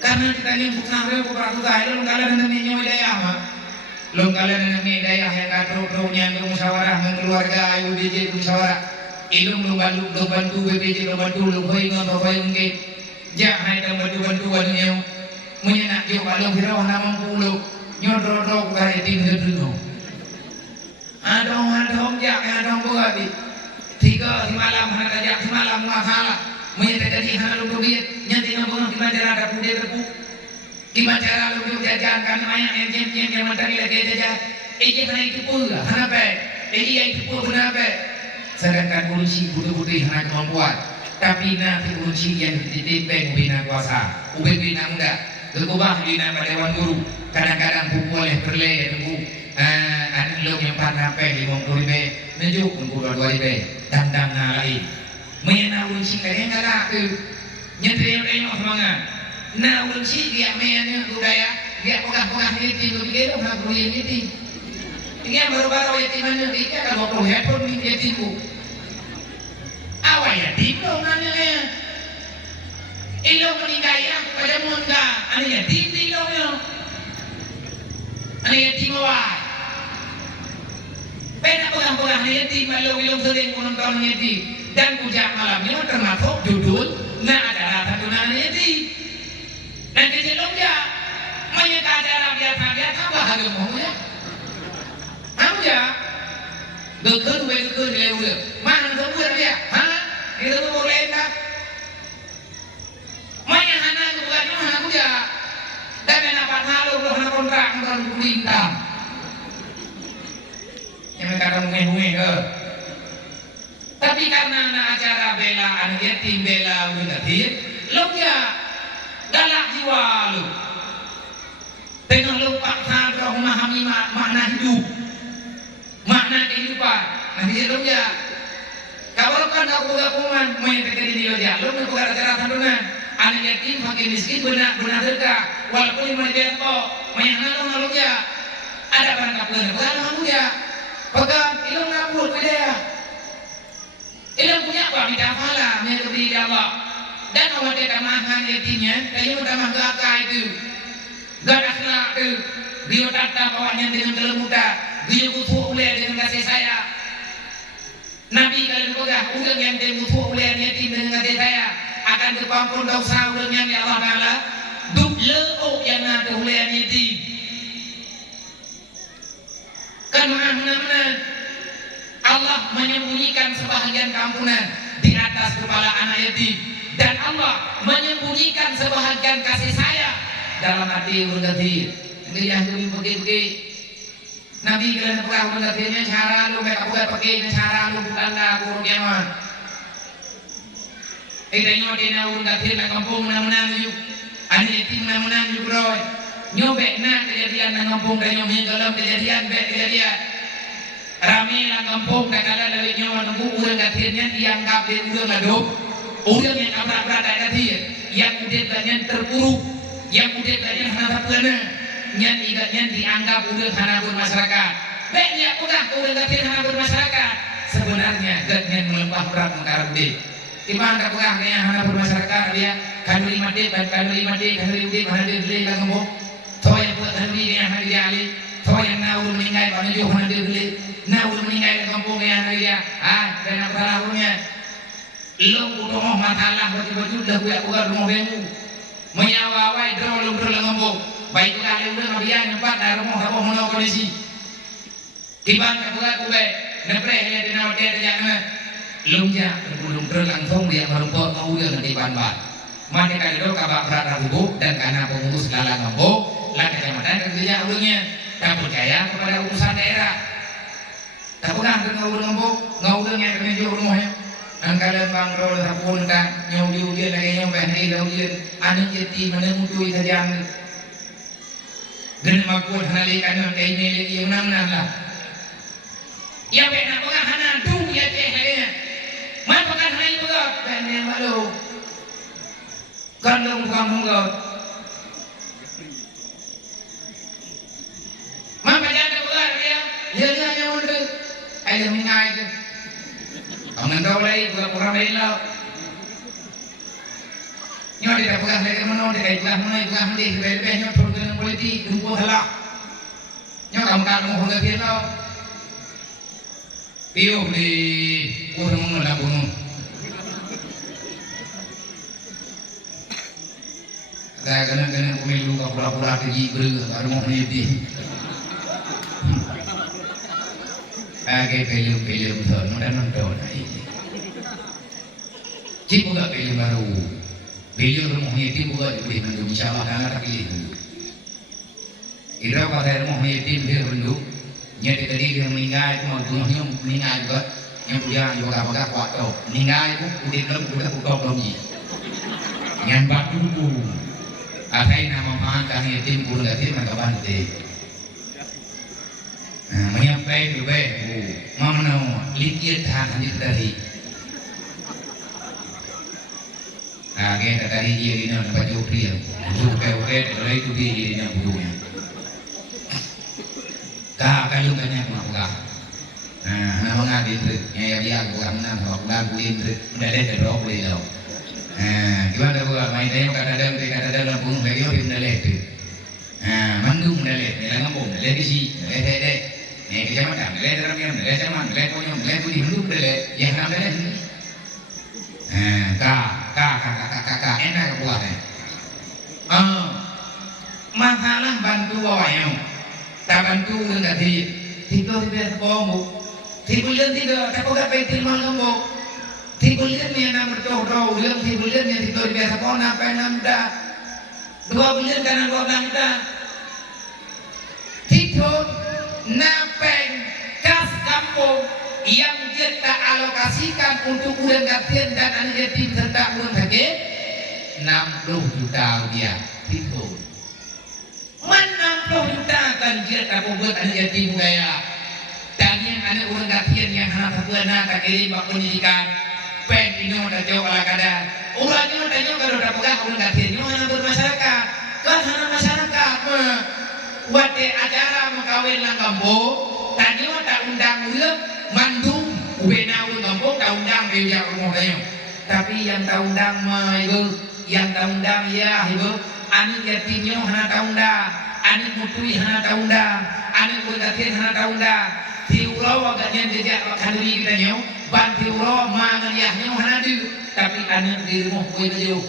Karena kita ini bukan mereka bukan aku tahu, lo kalian dengan minyak hidayah mah. Lo kalian dengan hidayah yang katro-tronya bermusyawarah dengan keluarga ayu DJ bermusyawarah. Ilmu lo bantu BPJ lo bantu lo koi mungkin. Jangan ada bantu yang menyenak jo kalau firau nama pulau nyodro kaya tinggal dulu. Adong jangan buat. Tiga di malam hana tajak di malam masalah menyata jadi hana lu duit nyanti ngomong di mana ada kuda terpu di mana lu jajan kan ayah yang mentari lagi jajan ini hana itu pula hana baik ini itu pula baik sedangkan polisi butuh hana kemampuan tapi nanti polisi yang ditipeng bina kuasa bina muda berubah bina dewan guru kadang-kadang pukul oleh berleh tunggu ada lo yang pernah peng 50 ribu menjuk tunggu 2 ribu dandang lain menyenawun si kalian kata tu nyetrem semangat nawun si dia menyenang budaya dia pegah-pegah niti begitu nak beri niti ini baru-baru ya timanya dia kalau perlu handphone dia tipu awal ya tipu mana ilo meningaya pada munda ane ya tipu ilo ane ya tipu Pena pegang-pegang yatim, malu-malu sering menonton yatim dan puncak malamnya termasuk judul nah acara santunan yatim. Dan keceloknya menyeka acara biasa-biasa bahagia mahunya. Kamu ya, gekun lewu, mana semua dia, itu boleh tak? Maya hana bukan hana kuda, dan apa halu hana kontrak dan perintah. Yang mereka menghengi tapi karena acara bela anak yatim bela wilatin lo ya galak jiwa lo tengah lo paksa kau memahami makna hidup makna kehidupan nanti lo ya kalau kan kau gabungan main terjadi di lo ya lo bukan acara santunan anak yatim makin miskin benar sedekah walaupun mereka kok main lo ya ada perangkap benar ya pegang ilmu ngabul beda ilmu punya apa minta pahala mengikuti Allah dan awak tidak makan yatimnya kayu tambah gagah itu gak akhlak itu dia tatap awaknya dengan kelembutan dia butuh oleh dengan kasih sayang Nabi kalian pegang udang yang dia butuh oleh yatim dengan kasih sayang akan dipampun dosa udangnya ya Allah Ta'ala duk leo yang ada oleh yatim kan mana-mana Allah menyembunyikan sebahagian kampunan di atas kepala anak yatim dan Allah menyembunyikan sebahagian kasih sayang dalam hati urgati ini yang dulu pergi Nabi kalian pernah urgatinya cara lu mereka buat pergi cara lu bukan lagu kiamat tengok dia urgati nak kampung mana-mana yuk anak yatim mana-mana yuk roy nyobek nak kejadian nang kampung dan nyobek dalam kejadian kejadian rame nang kampung dan ada dari nyawa nunggu urang akhirnya dianggap dia urang laduk Orang yang abrak-abrak tadi, yang udah ganyan terpuruk, yang udah ganyan hana tapana, yang igatnya dianggap udah hana bermasyarakat. Banyak udah udah ganyan hana bermasyarakat. Sebenarnya ganyan melempah berat mengkarang deh. Iman tak pegang yang hana bermasyarakat dia kanuri mati, kanuri udah hana dia langamo. Toh yang buat kanuri yang hana dia ali, toh yang naul meninggal pada dia hana dia naul meninggal kampung yang hana dia. Dan apa salahnya? Long utomo matalah baju-baju dah buat ugar rumah bemu menyawawai drolong langombo baik kali udah ngabian empat dah rumah apa hono kondisi tiban ka buat ube nepre dia dina dia jangan lungja belum langsung dia merupakan mau dia nanti ban-ban mane kali do kabak berat rabu dan karena pengurus lalang ngombo lah kecamatan kerja ulungnya tak percaya kepada urusan daerah tak pernah dengan ngombo ngaulungnya kena jual rumahnya angkala bangro rapun ka nyau-nyau lagi nyau bahai lau dia anak jeti menengutui sajang dan makut hanali kanan kay mele yang nang lah ya bena pagah hana du ya teh lagi man pagah hanali pagah bena malu kandung kamu got man pagah pagah dia ya nyau ndre ai dah mengai tu Aman daw lay, pura-pura lay lao. Nyo di dah pegang lagi mana, di kait pegang mana, pegang di lebih nyo turun dengan politik, dumpu halak. Nyo kamu kamu hendak dia lao. Piu di urang mengolah bungu. Ada kena pemilu ka pura-pura pergi ber, baru mau di. Agak film tu, nonton aja. Cik buka film baru, film rumah yatim buka di Bandung, insyaAllah dan tak pilih. Ira pada rumah yatim dia Bandung, nyata tadi dia meninggal itu mau bunuhnya meninggal juga, yang punya juga apa kuat tu, meninggal itu udah putok lagi. Yang batu tu, atai nama makan yatim pun yatim mereka bantu. Menyampaikan juga, mana lihat hanya dari, agak dari dia ini nak baju pria, juga dari itu dia ini nak bujunya. Kalau banyak maklah, nama ngadi itu, yang dia bukan nama maklah buin itu, dah ada terlalu boleh tahu. Gimana buat main tayang kata-kata pun beliau tidak leh. Mandung dah leh, dalam kampung leh di si, leh. Kecamatan, leh dalam yang, leh caman, leh konyong, leh budi hidup leh, yang nama leh ini. Kakak, enak kebuatnya. Masalah bantu awaknya, tak bantu enggak tidur di bawah bawah, tibulan tidur, tak boleh petil malam bawah, tibulan ni anak berdoa, ulang tibulan yang tidur di bawah bawah, apa yang dah, 2 bulan kanan bawah dah, tidur. Napeng kas kampung yang kita alokasikan untuk urang gatian dan anak yatim serta urang sakit 60 juta rupiah itu man 60 juta kan kita buat anak yatim gaya dan yang anak urang gatian yang anak satuana tak kirim bak pendidikan pen ini udah jauh ala kadar urang ini udah jauh kalau udah pegang urang gatian ini anak bermasyarakat kan anak masyarakat wate acara mengkawin lang kambo tanyo tak undang ulang mandung ubenau kambo tak undang dia rumah tayo tapi yang tak undang mah ibu yang tak undang ya ibu anak yatimnya hana tak undang anak mutui hana tak undang anak bergatin hana tak undang tiulo agaknya jejak kanuri kita nyo ban tiulo mangaliahnya hana di tapi anak di rumah kue bejo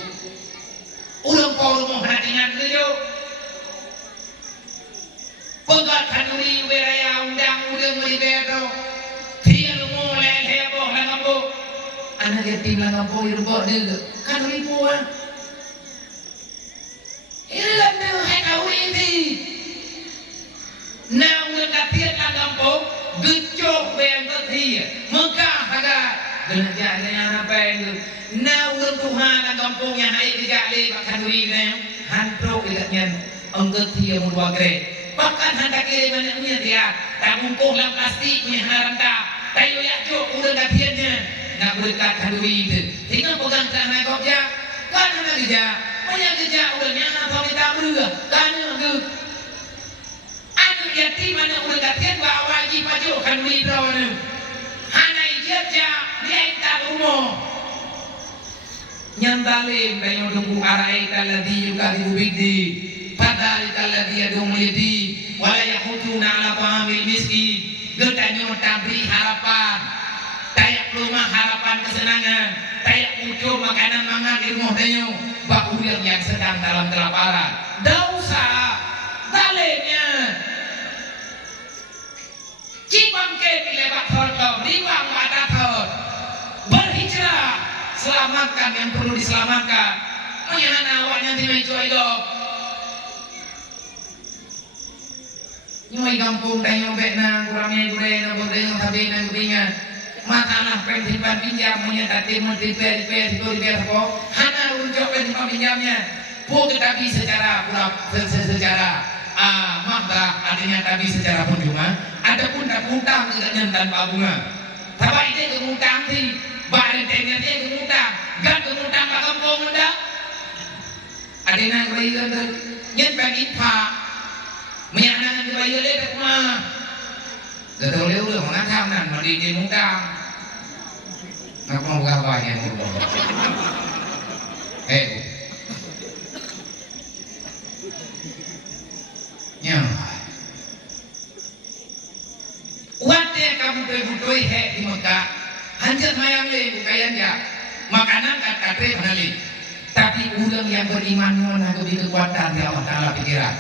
ulang kau rumah hana tinggal bejo Pegat kanuri beraya undang melibero tiada mulai heboh langambo anak yatim langambo irbok dia kanuri buah ilam dia hekawi ini na ulang katian langambo gecok bayang ketia megah agak dengan jadinya apa itu na ulang Tuhan langambo yang hai dijali kanuri ini handro ilatnya engket dia mudua grade bahkan hendak kiriman yang punya dia tak mungkuh dalam plastik punya haranta tayo yakjo udah gatiannya nak berdekat hadui itu. Tinggal pegang tangan kau je, kan nak kerja, banyak kerja ulangnya nak kau kita berua, kan nak anu yatim mana ulang katian bawa wajib pajuk kan beli drone. Hana ijazah dia tak umur. Nyantalim dayo dungku arai kalladhi yukadibu biddi padahal kalladhi yadum yadi wala yahutuna ala ta'amil miskin getanyo tabri harapan tayak rumah harapan kesenangan tayak muncul makanan mangan di rumah dayo bakuliang yang sedang dalam kelaparan dausa dalemnya cipang ke pilebak thorkom riwang wadathor berhijrah selamatkan yang perlu diselamatkan. Punya awaknya tidak hidup. Nyoi kampung dayo bekna kurangnya gure na bodeng sabi na gudingan. Makalah pentimpan pinjam punya tadi menteri PRP itu di apa? Hana unjuk pentimpan pinjamnya. Bu tetapi secara mahbah artinya tadi secara kunjungan. Adapun tak utang tidak nyentan bunga. Tapi itu kemutang sih. Bahan tengah dia kemutang, gan kemutang tak kampung anda. Ada nak bayi kan tu, nyempeng ipa, menyanang bayi le tak mah. Betul le udah mengancam nan, mandi di mutang. Nak mau buka apa yang mau? Nya. Wate kamu berdua di Mekah. Hanjat mayang le bukayan ya makanan kat katre panali tapi ulang yang beriman nona lebih kekuatan ya Allah Taala pikiran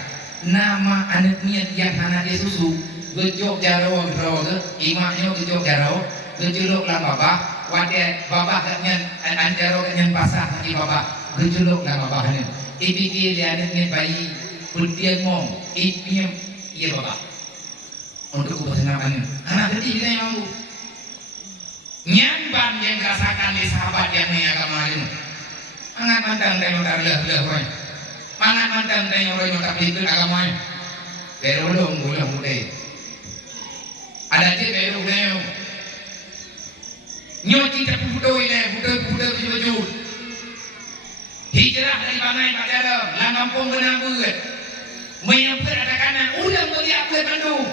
nama anaknya yang anak dia susu gejok jaro ke imaknya gejok jaro gejolok lah babah wate babah katnya anjaro katnya pasah di babah gejolok lah babahnya ibiki dia anaknya bayi berdiam mong ibnya iya babah untuk kebenarannya anak kecil dia yang mampu nyamban yang rasakan di sahabat yang ni agama ini. Mangat mantang tengok tak leh koy. Mangat mantang tengok roy tak pelitut agama ini. Berulung bulan muda. Ada je berulung leo. Nyoci tak putoi le, putoi baju. Hijrah dari bangai pacara, lang kampung kena buat. Menyamper ada kanan, udah mulia buat Bandung.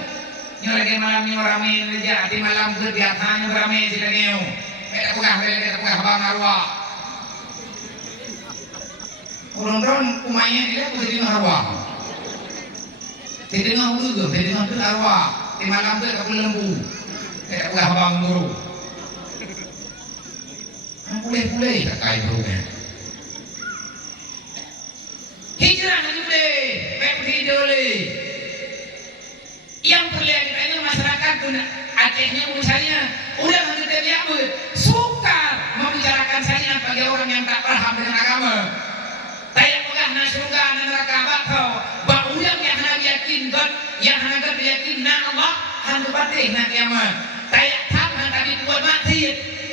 Lagi malam ni ramai kerja, di malam kebiasaan ramai sila niyo. Kita buka bang arwah. Orang-orang umainya dia aku jadi arwah. Jadi ngau dulu, jadi ngau arwah. Di malam tu aku lembu. Kita buka bang guru. Pulih tak kait gurunya. Hijrah nanti boleh, baik hijrah boleh. Yang perlihatnya masyarakat Acehnya misalnya udah mengerti dia sukar membicarakan syariat bagi orang yang tak paham dengan agama. Tayak pegah nasurga neraka bakau bak ulang yang hana yakinkan yang hana yakin na Allah hana patih na kiamat. Tayak tak hana tadi buat mati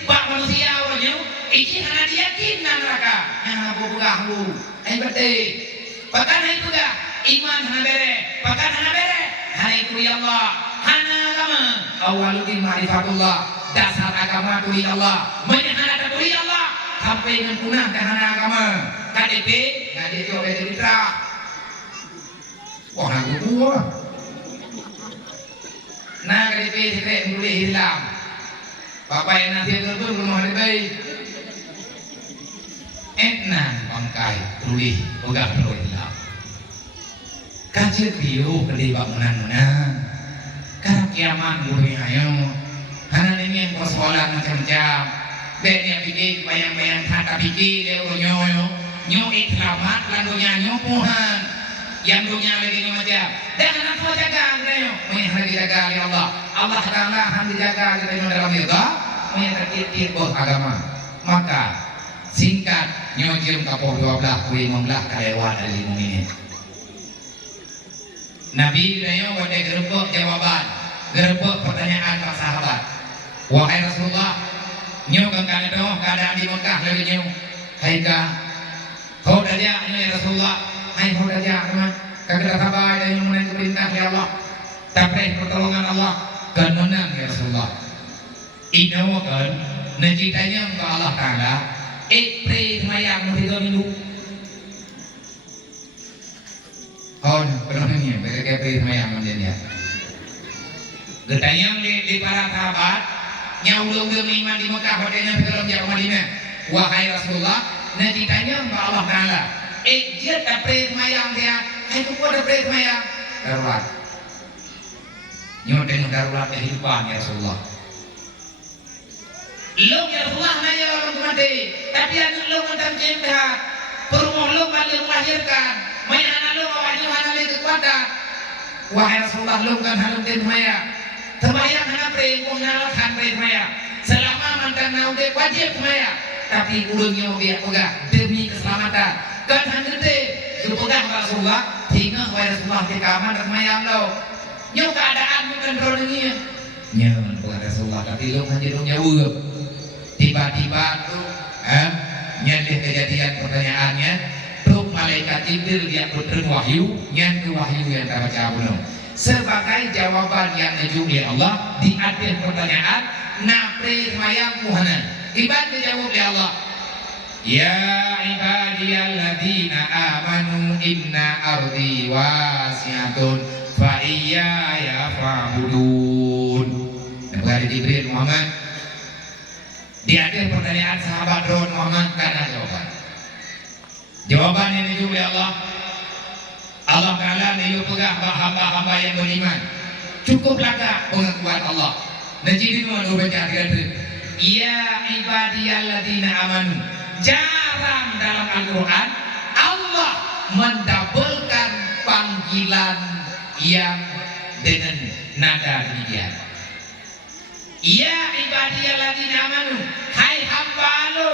bak manusia orangnya iki hana yakin na neraka yang hana pegah lu. Ai patih. Pakan ai pegah iman hana bere, pakan hana bere. Hari itu ya Allah, hana agama. Awaludin ma'rifatullah, dasar agama tu ya Allah. Menyahara tu ya Allah, sampai dengan punah hana agama. KDP, ngaji coba jadi tra. Wah, aku tua. Nah, KDP tidak boleh hilang. Bapak yang nanti terbun rumah lebih. Enak bangkai, boleh, bukan perlu hilang. Kacil kriu kedai bangunan-bangunan karena kiamat mulai ayo hana ini persoalan macam-macam Benya pikir bayang-bayang kata pikir dia nyo ikramat landunya nyo Tuhan yang dunia lagi macam dan anak tua jaga kita harus dijaga oleh Allah. Allah Taala akan dijaga kita dalam yoga terkait agama. Maka singkat nyo jam kapok 12 kui 15 kelewat dari 5 menit. Nabi nyo wade gerebek jawaban, gerebek pertanyaan para sahabat. Wahai Rasulullah, nyo kang keadaan di Mekah lagi nyo. Hai ka, kau daya nyo ya Rasulullah. Hai kau daya teman. Kagak sabar dan yang menang perintah ya Allah. Tapi pertolongan Allah kan menang ya Rasulullah. Inawakan Najitanya ke Allah Ta'ala pray semayang 3 minggu. Oh, penuh ni mereka pray semayang macam ni. Getayang di para sahabat nyawulung iman di Mekah wadanya film jauh Madinah. Wahai Rasulullah, najitanya ke Allah Ta'ala dia tak pray semayang dia. Itu pun ada pray semayang darurat. Nyodeng darurat kehidupan ya Rasulullah. Long ya Rasulullah nanya orang mati, tapi anak long tentang cinta, perumah long malah melahirkan, main anak long awalnya mana lagi kekuatan. Wahai Rasulullah long kan halung den maya, terbayang anak pray mengalahkan pray maya, selama mantan naude wajib maya, tapi ulungnya biar pegah demi keselamatan. Kan hangete dipegah Rasulullah, hingga wahai Rasulullah kekaman dan mayang lo, nyu keadaan bukan rodenya, nyu bukan Rasulullah, tapi long hanya long jauh. Tiba-tiba tuh nyadih kejadian pertanyaannya tuh malaikat Jibril yang berterus wahyu yang wahyu yang tak baca belum sebagai jawaban yang dijawab Allah di akhir pertanyaan napre mayang muhanan tiba dijawab oleh Allah ya ibadiyalladzina amanu inna ardi wasi'atun fa iyaya fa'budun. Dari Jibril Muhammad di akhir pertanyaan sahabat Ron Muhammad karena jawaban yang dijawab oleh Allah Ta'ala menyuruh hamba-hamba yang beriman cukuplah pengakuan Allah najidin wa baca ya ibadiyalladzina amanu. Jarang dalam Al-Quran Allah mendabelkan panggilan yang dengan nada demikian. Ya ibadiyalladzina amanu, hai hamba lo,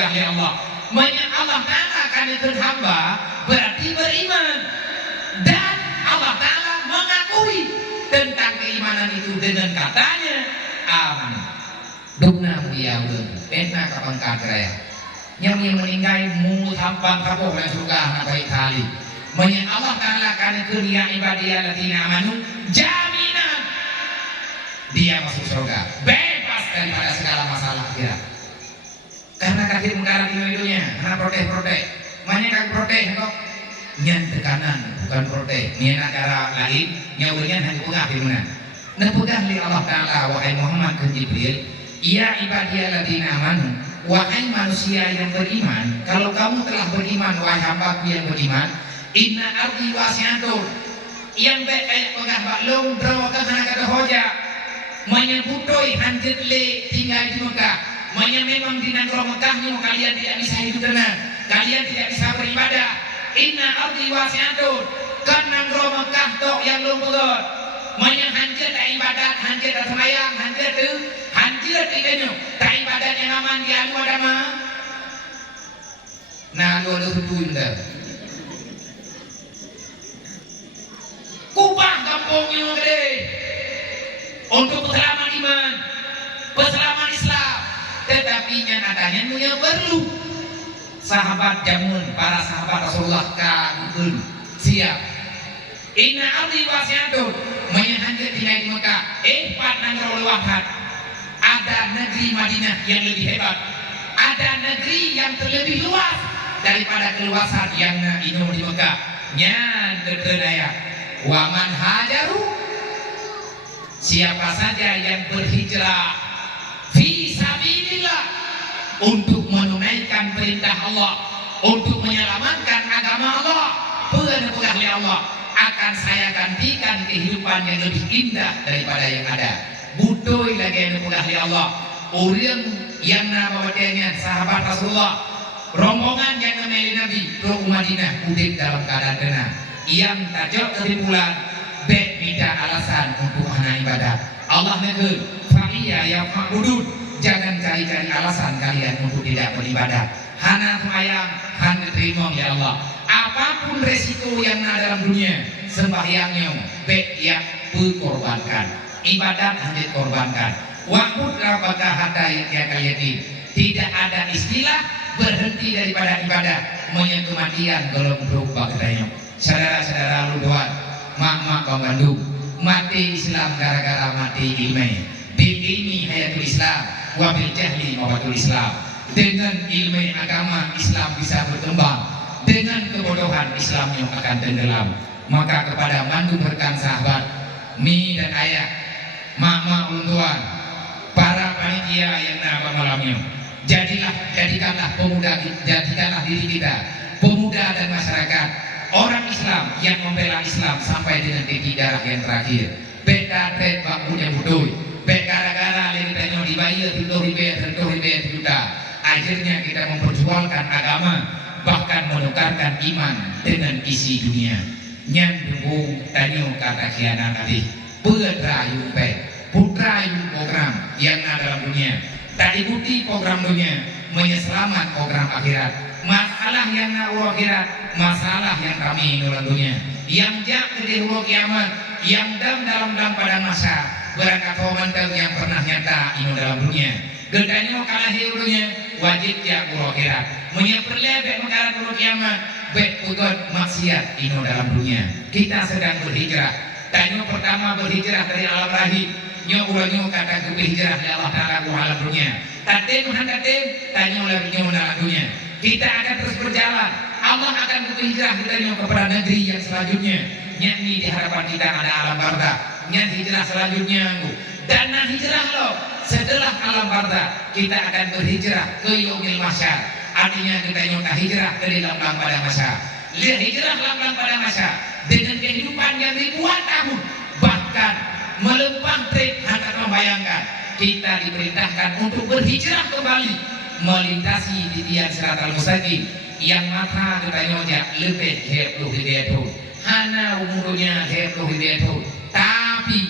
ya Allah. Banyak Allah Ta'ala kan itu hamba berarti beriman dan Allah Ta'ala mengakui tentang keimanan itu dengan katanya aman. Dugna dia ulun, pena kapan kagraya. Yang meninggal mungut hampang kapok dan suka nabai kali. Banyak Allah Ta'ala kan itu ya ibadiyalladzina amanu, jaminan dia masuk surga, bebas daripada segala masalah akhirat. Karena kafir menggarap hidupnya, karena protes, banyak kan protes kok, nyan tekanan bukan protes, nyan negara lain, nyawurnya hanya pegah firman. Nepegah li Allah Ta'ala wahai Muhammad ke Jibril, ya ibadiyalladzina amanu, wahai manusia yang beriman, kalau kamu telah beriman wahai hambaku yang beriman, inna ardi wasi'atun, yang baik kayak pegah baklong berawakan karena kata hoja. Menyebutoi hanjit le tinggal di Mekah. Memang di negara Mekahnya kalian tidak bisa hidup tenang, kalian tidak bisa beribadah. Inna ardi wasi'atun, kan negara Mekah tok yang lumpuh. Hanjit tak ibadat, hanjit tak semayang, hanjit tidaknya. Tak ibadat yang aman di alu adama. Nah lu setuju dah. Kupah kampungnya gede. Untuk keselamatan iman, keselamatan Islam, tetapi yang adanya punya perlu sahabat jamun, para sahabat Rasulullah kan siap. Inna ardi wasi'atun, menyanjung tinggal di Mekah, negara luahan. Ada negeri Madinah yang lebih hebat, ada negeri yang terlebih luas daripada keluasan yang ini di Mekah. Nyan terkenaya, waman hajaru. Siapa saja yang berhijrah fi sabilillah untuk menunaikan perintah Allah, untuk menyelamatkan agama Allah, pegang oleh Allah, akan saya gantikan kehidupan yang lebih indah daripada yang ada. Budoi lagi yang pegang oleh Allah. Orang yang namanya sahabat Rasulullah, rombongan yang namanya Nabi ke Madinah mudik dalam keadaan tenang. Yang tajak kesimpulan tidak alasan untuk hanya ibadah. Allah negur, fa'iya ya fa'budun. Jangan cari-cari alasan kalian untuk tidak beribadah. Hana semayang, hana terima ya Allah. Apapun resiko yang ada dalam dunia, sembahyangnya ya berkorbankan. Ibadat hanya korbankan. Wa'bud rabbaka hatta ya'tiyakal yaqin. Tidak ada istilah berhenti daripada ibadah. Menyang kematian kalau berubah katanya. Saudara-saudara luduan, mak-mak kaum Bandung, mati Islam gara-gara mati ilmu. Bil ilmi hayatul Islam, wabil jahli mawatul Islam. Dengan ilmu agama Islam bisa berkembang, dengan kebodohan Islamnya akan tenggelam. Maka kepada mandu rekan sahabat, mi dan ayah, mak untuan, para panitia yang nama malamnya, jadikanlah diri kita pemuda dan masyarakat orang Islam yang membela Islam sampai dengan titik darah yang terakhir. Beda bakmunya budoi, gara-gara lintanya dibayar ribu juta. Akhirnya kita memperjuangkan agama, bahkan menukarkan iman dengan isi dunia. Nyandung tanyo kata khianat tadi, putra yung program yang ada dalam dunia. Tadi bukti program dunia menyelamat program akhirat. Masalah yang naruh akhirat, masalah yang kami dalam dunia. Yang jak ke ruang kiamat, yang dalam pada masa berangkat komentar yang pernah nyata ini dalam dunia. Gedanya kalah dunia, wajib jak ruang akhirat. Menyeperlebek mengkalah ruang kiamat, baik putut maksiat ini dalam dunia. Kita sedang berhijrah. Tanya pertama berhijrah dari alam rahim. Nyo kata berhijrah dari Allah Ta'ala ke alam dunia. Tatim tanya oleh dalam dunia. Kita akan terus berjalan. Allah akan berhijrah kita kepada negeri yang selanjutnya. Yakni di hadapan kita ada alam barzakh. Yang hijrah selanjutnya. Dan hijrah loh. Setelah alam barzakh kita akan berhijrah ke yaumil mahsyar. Artinya kita nyota hijrah ke dalam pada masa. Lihat hijrah dalam pada masa dengan kehidupan yang ribuan tahun, bahkan melempang trik. Hendak membayangkan kita diperintahkan untuk berhijrah kembali melintasi titian siratal mustaqim yang mata kita nyojak lebih 20 hidayah hana umurnya 20 hidayah, tapi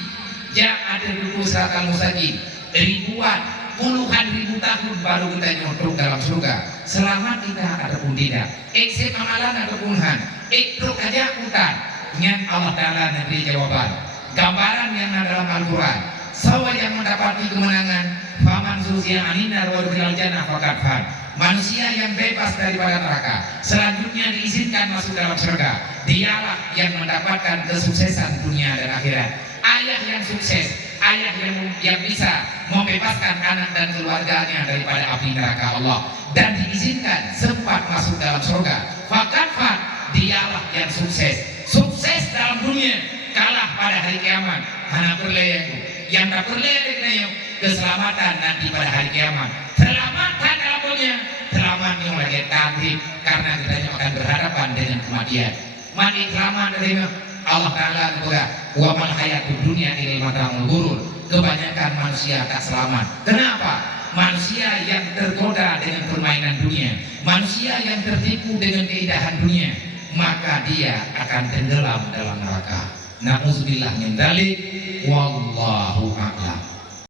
jak ada dulu siratal mustaqim ribuan puluhan ribu tahun baru kita nyotruk dalam surga. Selamat kita ataupun tidak, eksep amalan ataupun han, ikhruk aja hutan yang Allah Ta'ala negeri jawaban. Gambaran yang ada dalam Al-Quran, sawa yang mendapati kemenangan, faman susia aninar wa dukhilal jannah faqad faz. Manusia yang bebas daripada neraka selanjutnya diizinkan masuk dalam surga. Dialah yang mendapatkan kesuksesan dunia dan akhirat. Ayah yang sukses, ayah yang bisa membebaskan anak dan keluarganya daripada api neraka Allah dan diizinkan sempat masuk dalam surga. Faqad faz, dialah yang sukses dalam dunia, kalah pada hari kiamat. Hana perleyaku yang tak perleyak keselamatan nanti pada hari kiamat. Selamatan dalam dunia, selamat yang lagi tadi karena kita akan berhadapan dengan kematian. Mati selamat dari Allah Ta'ala juga wa mal hayatud dunya illa mata'ul ghurur. Kebanyakan manusia tak selamat. Kenapa? Manusia yang tergoda dengan permainan dunia, manusia yang tertipu dengan keindahan dunia, maka dia akan tenggelam dalam neraka. Na'udzubillah min dzalik, wallahu a'lam.